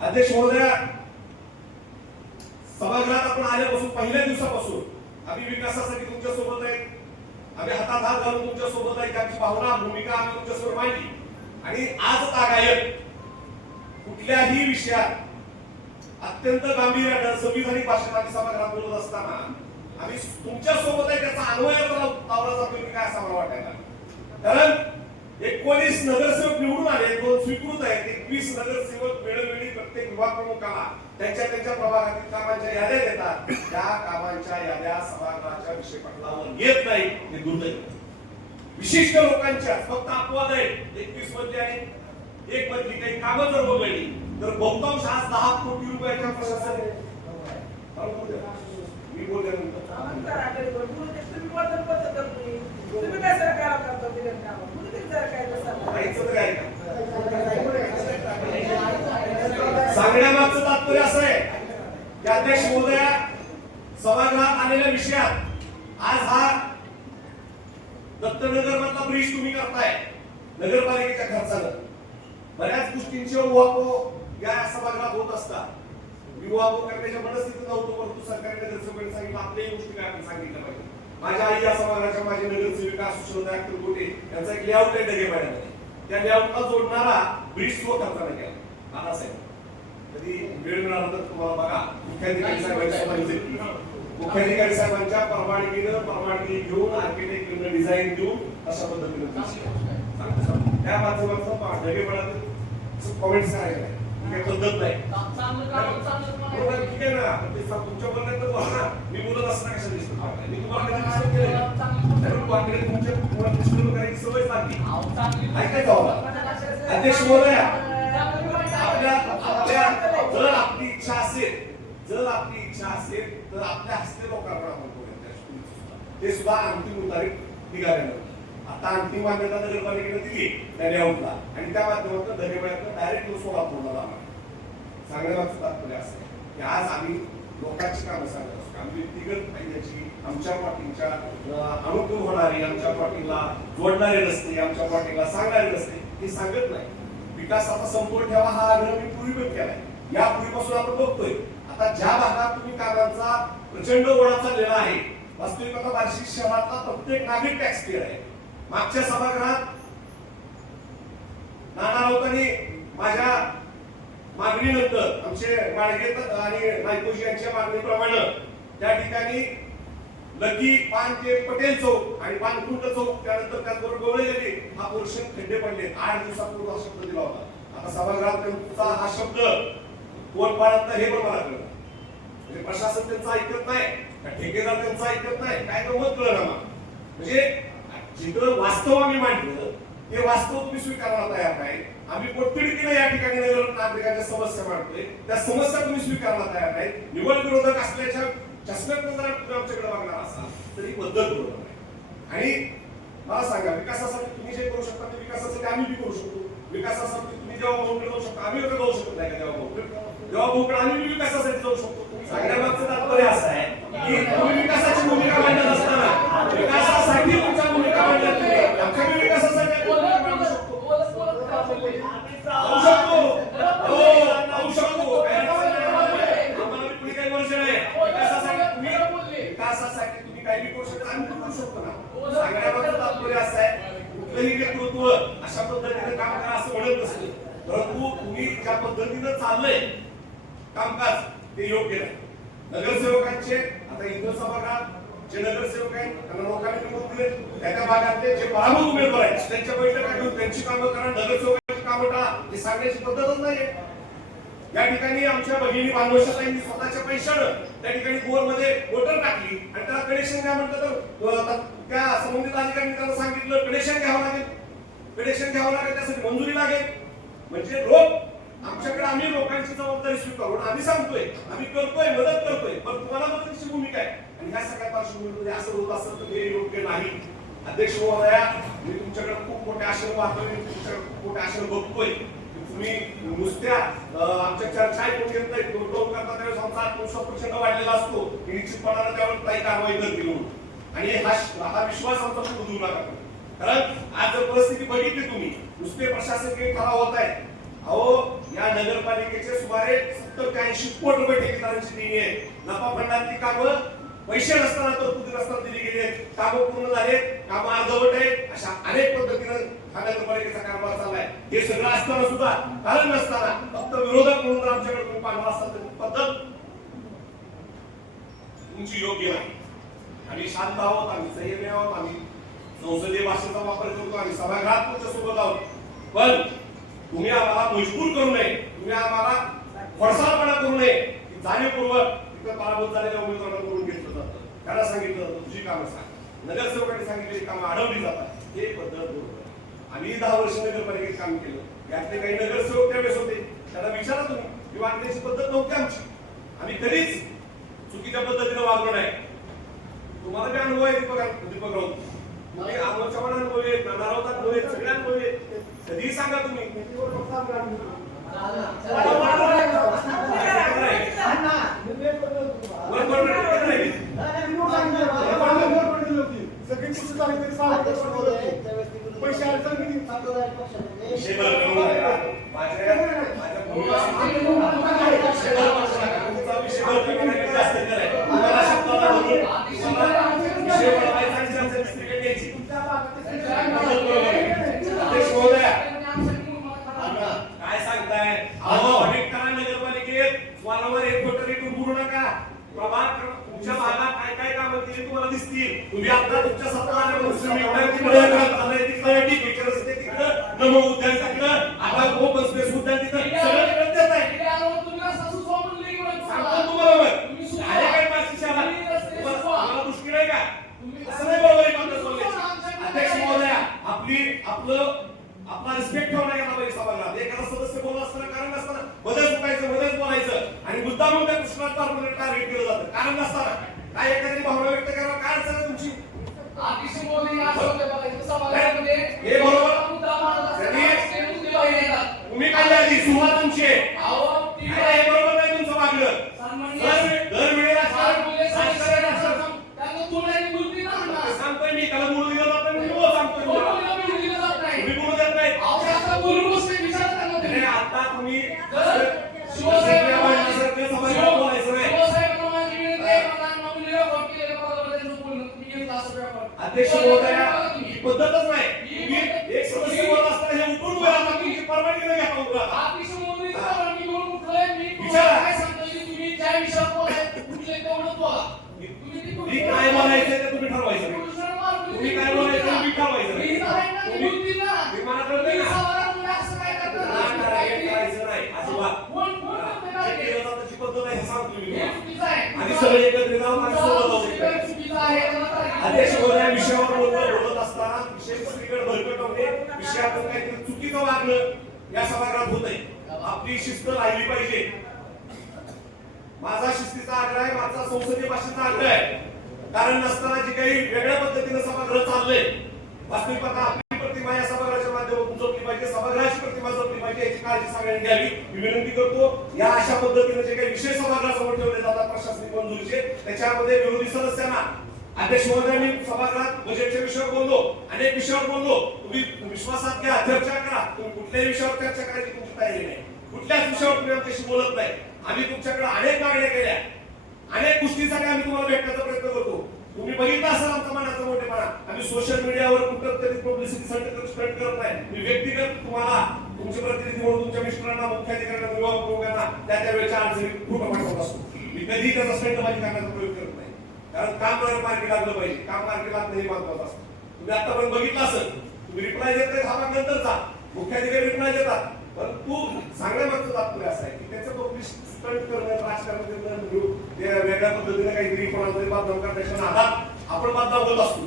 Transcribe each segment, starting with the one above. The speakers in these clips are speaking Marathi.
अध्यक्ष महोदय, सभागृहात आपण आल्यापासून पहिल्या दिवसापासून आम्ही विकासासाठी तुमच्या सोबत आहे, आम्ही हातात हात घालून तुमच्या सोबत आहे, आमची भावना भूमिका आम्ही तुमच्या समोर मांडली आणि आज तागायत कुठल्याही विषयात अत्यंत गांभीर्याने संविधानिक भाषेत आम्ही सभागृहात बोलत असताना आम्ही तुमच्या सोबत आहे त्याचा अन्वय लावला जातोय की काय असं मला वाटायला. कारण 19 नगरसेवक निवडून आले, 2 स्वीकृत आहेत, 21 नगरसेवक वेळोवेळी प्रत्येक विभाग प्रमुखाला त्यांच्या प्रभागातील कामांच्या याद्या देतात. त्या कामांच्या याद्या सभागृहाच्या विषय पटलावर येत नाही, हे दुर्दैव. विशिष्ट लोकांच्या फक्त अपवाद आहेत, 21 मध्ये आणि 1 मधली काही कामं जर बघली तर बहुतांश आज 10 कोटी रुपयाच्या प्रशासन मी बोलल्यानंतर सांगण्यामागचं तात्पर्य असं आहे की अध्यक्ष महोदय, सभागृहात आलेल्या विषयात आज हा दत्तनगर मधला ब्रिज तुम्ही करताय नगरपालिकेच्या खर्चानं. बऱ्याच गोष्टींचे उहापोह या सभागृहात होत असतात. उहापोह करण्याच्या मनस्थितीत नव्हतो, परंतु सरकारने नगरसेवकांनी सांगितलं आपल्याही गोष्टी काय आपण सांगितलं पाहिजे. माझ्या आई या सभागृहाच्या माझे नगरसेविका सुशोभा अक्कलकोटे यांचा एक लेआउट आहे डगेपाड्यामध्ये. त्या लेआउटला जोडणारा ब्रिज तो खर्चाने केला. नानासाहेब कधी वेळ मिळाला तर तुम्हाला बघा, मुख्याधिकारी साहेबांच्या परवानगी घेऊन आर्किटेक्टनं डिझाईन देऊन अशा पद्धतीने त्या माध्यमातून डगेपाड्यात कॉमेंट्स करायचे काही पद्धत नाही. ठीक आहे ना, तुमच्या बोलण्यात तर बोला ना, मी बोलत असताना कशा दिसतो मी तुम्हाला कधी केलं करायची सवय लागली. ऐकायचं हवा अध्यक्ष महोदय, जर आपली इच्छा असेल तर आपल्या हस्ते लोकांना ते सुद्धा अंतिम तारीख निघाल्यानंतर आता अंतिम मान्यता नगरपालिकेने दिली त्या लेआउटला आणि त्या माध्यमातून दरेवाड्यातून डायरेक्ट सोलापूरला जाणार. सांगण्याचं तात्पर्य असं की आज आम्ही लोकांची कामं सांगत असतो. आम्ही व्यक्तिगत फायद्याची आमच्या पार्टीच्या अनुकूल होणारी, आमच्या पार्टीला जोडणारे रस्ते, आमच्या पार्टीला सांगणारे रस्ते हे सांगत नाही. विकासाचा समतोल ठेवा हा आग्रह मी पूर्वी पण केलाय. यापूर्वीपासून आपण बघतोय आता ज्या भागात तुम्ही कामांचा प्रचंड ओढा चाललेला आहे, वास्तविक आता बार्शी शहरातला प्रत्येक नागरिक टॅक्स पेअर आहे. मागच्या सभागृहात नाना राऊतांनी माझ्या मागणीनंतर आमचे माळगे आणि नायकोजी यांच्या मागणीप्रमाणे त्या ठिकाणी लकी पान ते पटेल चौक आणि पानकुंड चौक त्यानंतर त्याचबरोबर गवळे गेले हा पोर्शन खड्डे पडले. 8 दिवसापूर्वी हा शब्द दिला होता. आता सभागृहात त्यांचा हा शब्द कोण पाळत नाही हे पण मला कळलं. म्हणजे प्रशासन त्यांचं ऐकत नाही, ठेकेदार त्यांचं ऐकत नाही, काय गमत कळलं ना. म्हणजे जिथं वास्तव आम्ही मांडलं ते वास्तव तुम्ही स्वीकारायला तयार नाही. आम्ही पोटतिडकीने या ठिकाणी नागरिकांच्या समस्या मांडतोय, त्या समस्या तुम्ही स्वीकारायला तयार नाही. निवड विरोधक असल्याच्या चष्म्यातून जर आमच्याकडे बघणार असाल तर ही पद्धत बरोबर नाही. आणि मला सांगा, विकासासाठी तुम्ही जे करू शकता ते विकासासाठी आम्ही बी करू शकतो. विकासासाठी तुम्ही जेव्हा भाऊकडे जाऊ शकता, आम्ही जाऊ शकत नाही का? जेव्हा भाऊकडे आम्ही विकासासाठी जाऊ शकतो. सांगण्यामागचं तात्पर्य असं आहे की तुम्ही विकासाची भूमिका मांडत असताना विकासासाठी तुमच्या भूमिका मांडल्या तुम्ही आमच्या विकासासाठी मांडू शकतो. आम्हाला पुढे काही वर्ष नाही. विकासासाठी तुम्ही काही करू शकता, आम्ही करू शकतो ना. सांगण्यामागचं तात्पर्य असं आहे कुठलंही नेतृत्व अशा पद्धतीने काम करा असं म्हणत नसतं, परंतु तुम्ही ज्या पद्धतीनं चाललंय कामकाज ते योग्य नाही. नगरसेवकांचे आता इथं सभागृहात जे नगरसेवक आहेत त्यांना लोकांनी निवडून दिले, त्या भागातले जे पराभूत उमेदवार आहेत त्यांच्या बैठका घेऊन त्यांची कामं करा, नगरसेवकांची कामं टाळा हे सांगण्याची पद्धतच नाहीये. या ठिकाणी आमच्या भगिनी भानवशाताईंनी स्वतःच्या पैशानं त्या ठिकाणी बोरमध्ये मोटर टाकली आणि त्याला कनेक्शन द्या म्हटलं तर त्या संबंधित अधिकाऱ्यांनी त्यांना सांगितलं कनेक्शन घ्यावं लागेल, त्यासाठी मंजुरी लागेल. म्हणजे आमच्याकडे आम्ही लोकांची जबाबदारी स्वीकारून आम्ही सांगतोय, आम्ही करतोय, मदत करतोय, पण तुम्हाला मदतीची भूमिका आहे. आणि ह्या सगळ्या पार्श्वभूमीमध्ये असं होत असेल तर हे योग्य नाही. अध्यक्ष महोदया, मी तुमच्याकडे खूप मोठ्या आशेने पाहतोय, तुमच्याकडे खूप मोठ्या आशेने बघतोय. तुम्ही नुसत्या आमच्या चर्चा ऐकून घेत नाही, टोन करता त्यावेळेस आमचा आत्मविश्वास प्रचंड वाढलेला असतो की निश्चितपणाने त्यावर काही कारवाई करतील म्हणून. आणि हा विश्वास आमचा खूप दूर नका. कारण आज जर परिस्थिती बघितली तुम्ही, नुसते प्रशासकीय ठराव होत आहेत. अहो या नगरपालिकेचे सुमारे 70 ते 80 कोटी रुपये ठेकेदारांची देणी आहे. नफा फंडातली कामं पैसे नसताना तरतुदी नसताना दिली गेली आहेत. कामं पूर्ण झाले, कामं अर्धवट आहेत. अशा अनेक पद्धतीनं हा नगरपालिकेचा कारभार चाललाय. हे सगळं असताना सुद्धा कारण नसताना फक्त विरोधक म्हणून आमच्याकडे तुम्ही पाहिला असता तर पद्धत तुमची योग्य नाही. आम्ही शांत आहोत, आम्ही संयमी आहोत, आम्ही संसदीय भाषेचा वापर करतो, आम्ही सभागृहात तुमच्या सोबत आहोत. पण तुम्ही आम्हाला मजबूर करू नये, तुम्ही आम्हाला फडसाळपणा करू नये. जाणीवपूर्वक तिथं पराभूत झालेल्या उमेदवारांना करून घेतलं जातं. त्याला सांगितलं जातं तुझी कामं सांग. नगरसेवकांनी सांगितलेली कामं अडवली जातात. हे पद्धत बरोबर. आम्ही 10 वर्ष नगरपालिकेत काम केलं. यातले काही नगरसेवक त्यावेळेस होते, त्यांना विचारा तुम्ही. ही वागण्याची पद्धत नव्हती आमची. आम्ही कधीच चुकीच्या पद्धतीने वागलो नाही. तुम्हाला काय अनुभव आहे दीपक राऊत? मला अनुभवच्या पण अनुभव आहेत, नानारावचा अनुभव आहेत, सगळे अनुभव आहेत. कधीही सांगा तुम्ही. काय सांगताय? ऑडिट करा नगरपालिकेत. वारंवार एक कोटी बुडू नका. प्रभाग तुमच्या भागात काय काय कामं केली तुम्हाला दिसतील. तुम्ही आता तुमच्या सत्ताधाऱ्यांकडून नमो उद्यान तिकडं, आता ओपन स्पेस उद्यान तिथं सगळं तिकडं देत आहे. सांगतो तुम्हाला काय मागची तुम्हाला मुश्किल आहे का? असं नाही बरोबर आहे काँग्रेस बोलण्याची. अध्यक्ष महोदया, आपला रिस्पेक्ट ठेवला गेला पाहिजे सभागृहात. एखादा सदस्य बोलत असताना कारण नसताना मध्येच उठायचं, मध्येच बोलायचं आणि मुद्दामून त्या कृष्णात टार्गेट केलं जातं. कारण नसताना काय एखादी भावना व्यक्त करायला काय अडचण आहे तुमची? हे बरोबर. तुम्ही काय आधी सुरुवात तुमची आहे. हे बरोबर नाही तुमचं वागणं. दर वेळेला सांगतोय मी, त्याला बोलू दिलं जात नाही. मी सांगतोय तुम्ही बोलू देत नाही. आता तुम्ही अध्यक्ष महोदया, ही पद्धतच नाही. तुम्ही एक सदस्य बोलत असताना हे उठून बोला, तुमची परवानगी नाही घ्या. मी काय बोलायचं ते तुम्ही ठरवायचं. तुम्ही काय बोलायचं तुम्ही ठरवायचं. मी मला कळत नाही करायचं नाही अजिबात. पद्धत आहे सांगतो मी. आणि सगळे एकत्रित राहून आणि सोबत अध्यक्ष महोदया, विषयावर बोलत असताना विषय दुसरीकडे भरकटवणे, विषयातून काहीतरी चुकीचं वागणं या सभागृहात होत आहे. आपली शिस्त राहिली पाहिजे. माझा शिस्तीचा आग्रह आहे, माझा संसदीय भाषेचा आग्रह आहे. कारण नसताना जे काही वेगळ्या पद्धतीने सभागृह चाललंय, वास्तविकता आपली प्रतिमा या सभागृहाच्या माध्यमातून जपली पाहिजे, सभागृहाची प्रतिमा जपली पाहिजे, याची काळजी सगळ्यांनी घ्यावी. मी विनंती करतो, या अशा पद्धतीने जे काही विषय सभागृहासमोर ठेवले जातात प्रशासनिक मंजुरीचे, त्याच्यामध्ये विरोधी सदस्यांना अध्यक्ष महोदयांनी सभागृहात बजेटच्या विषयावर बोललो, अनेक विषयावर बोललो. तुम्ही विश्वासात घ्या, चर्चा करा. तुम्ही कुठल्याही विषयावर चर्चा करायची तुमची तयारी नाही. कुठल्याच विषयावर तुम्ही आमच्याशी बोलत नाही. आम्ही तुमच्याकडे अनेक मागण्या केल्या, अनेक गोष्टींसाठी आम्ही तुम्हाला भेटण्याचा प्रयत्न करतो. तुम्ही बघितलं असाल आमचा मनाचा मोठेपणा. आम्ही सोशल मीडियावर कुठं तरी पब्लिसिटी स्पेंड करत नाही. मी व्यक्तिगत तुम्हाला तुमचे प्रतिनिधी म्हणून तुमच्या मिस्टरांना, मुख्याधिकाऱ्यांना, विभाग प्रमुखांना त्या वेळेच्या अडचणी खूप पाठवत असतो. मी कधी त्याचा स्पेंडबाजी करण्याचा प्रयोग करत नाही. कारण काम मार्गी लागलं पाहिजे. काम मार्गी लागणं हे महत्वाचं असतं. तुम्ही आता पण बघितलं असेल, तुम्ही रिप्लाय देत नाही, हा नंतरचा मुख्याधिकारी रिप्लाय देतात. पण तू सांगण्यामागचं तात्पर्य असं आहे की त्याचं पब्लिसिटी स्पेंड करणं, राजकारण करणं, वेगळ्या पद्धतीने काहीतरी कोणाला बांधकाम करण्याच्या नादात आपण बांधकाम होत असतो.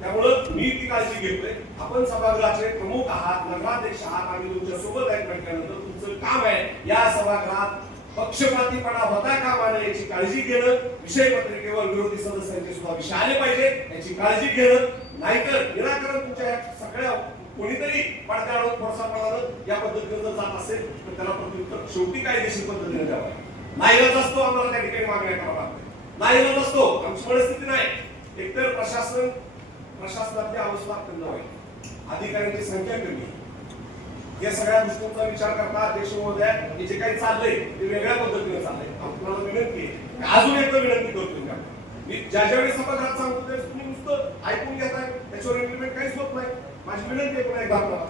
त्यामुळं मी ती काळजी घेतोय. आपण सभागृहाचे प्रमुख आहात, नगराध्यक्ष आहात, आम्ही तुमच्या सोबत आहे. म्हटल्यानंतर तुमचं काम आहे या सभागृहात पक्षपातीपणा होता कामा नये याची काळजी घेणं. विषय पत्रिकेवर विरोधी सदस्यांचे सुद्धा विषय आले पाहिजे याची काळजी घेणं. नाहीतर निराकरण तुमच्या सगळ्या कोणीतरी पडद्यावर थोडसापणानं या पद्धतीने जर जात असेल तर त्याला प्रत्युत्तर शेवटी कायदेशीर पद्धतीने द्यावं. नाईलाज असतो आम्हाला त्या ठिकाणी मागण्या कराव्या लागतात. नाईलाज असतो, आमची परिस्थिती नाही. एकतर प्रशासनाची अवस्था अत्यंत वाईट, अधिकाऱ्यांची संख्या कमी, या सगळ्या गोष्टींचा विचार करता अध्यक्ष महोदय हे जे काही चाललंय ते वेगळ्या पद्धतीने चाललंय. आपल्याला विनंती आहे, अजून एकदा विनंती करतो मी. मी ज्या ज्यावेळी सभागृहात सांगतो त्यावेळेस तुम्ही नुसतं ऐकून घेताय, त्याच्यावर इम्प्लिमेंट काहीच होत नाही. माझी विनंती आहे पुन्हा एकदा आपल्याला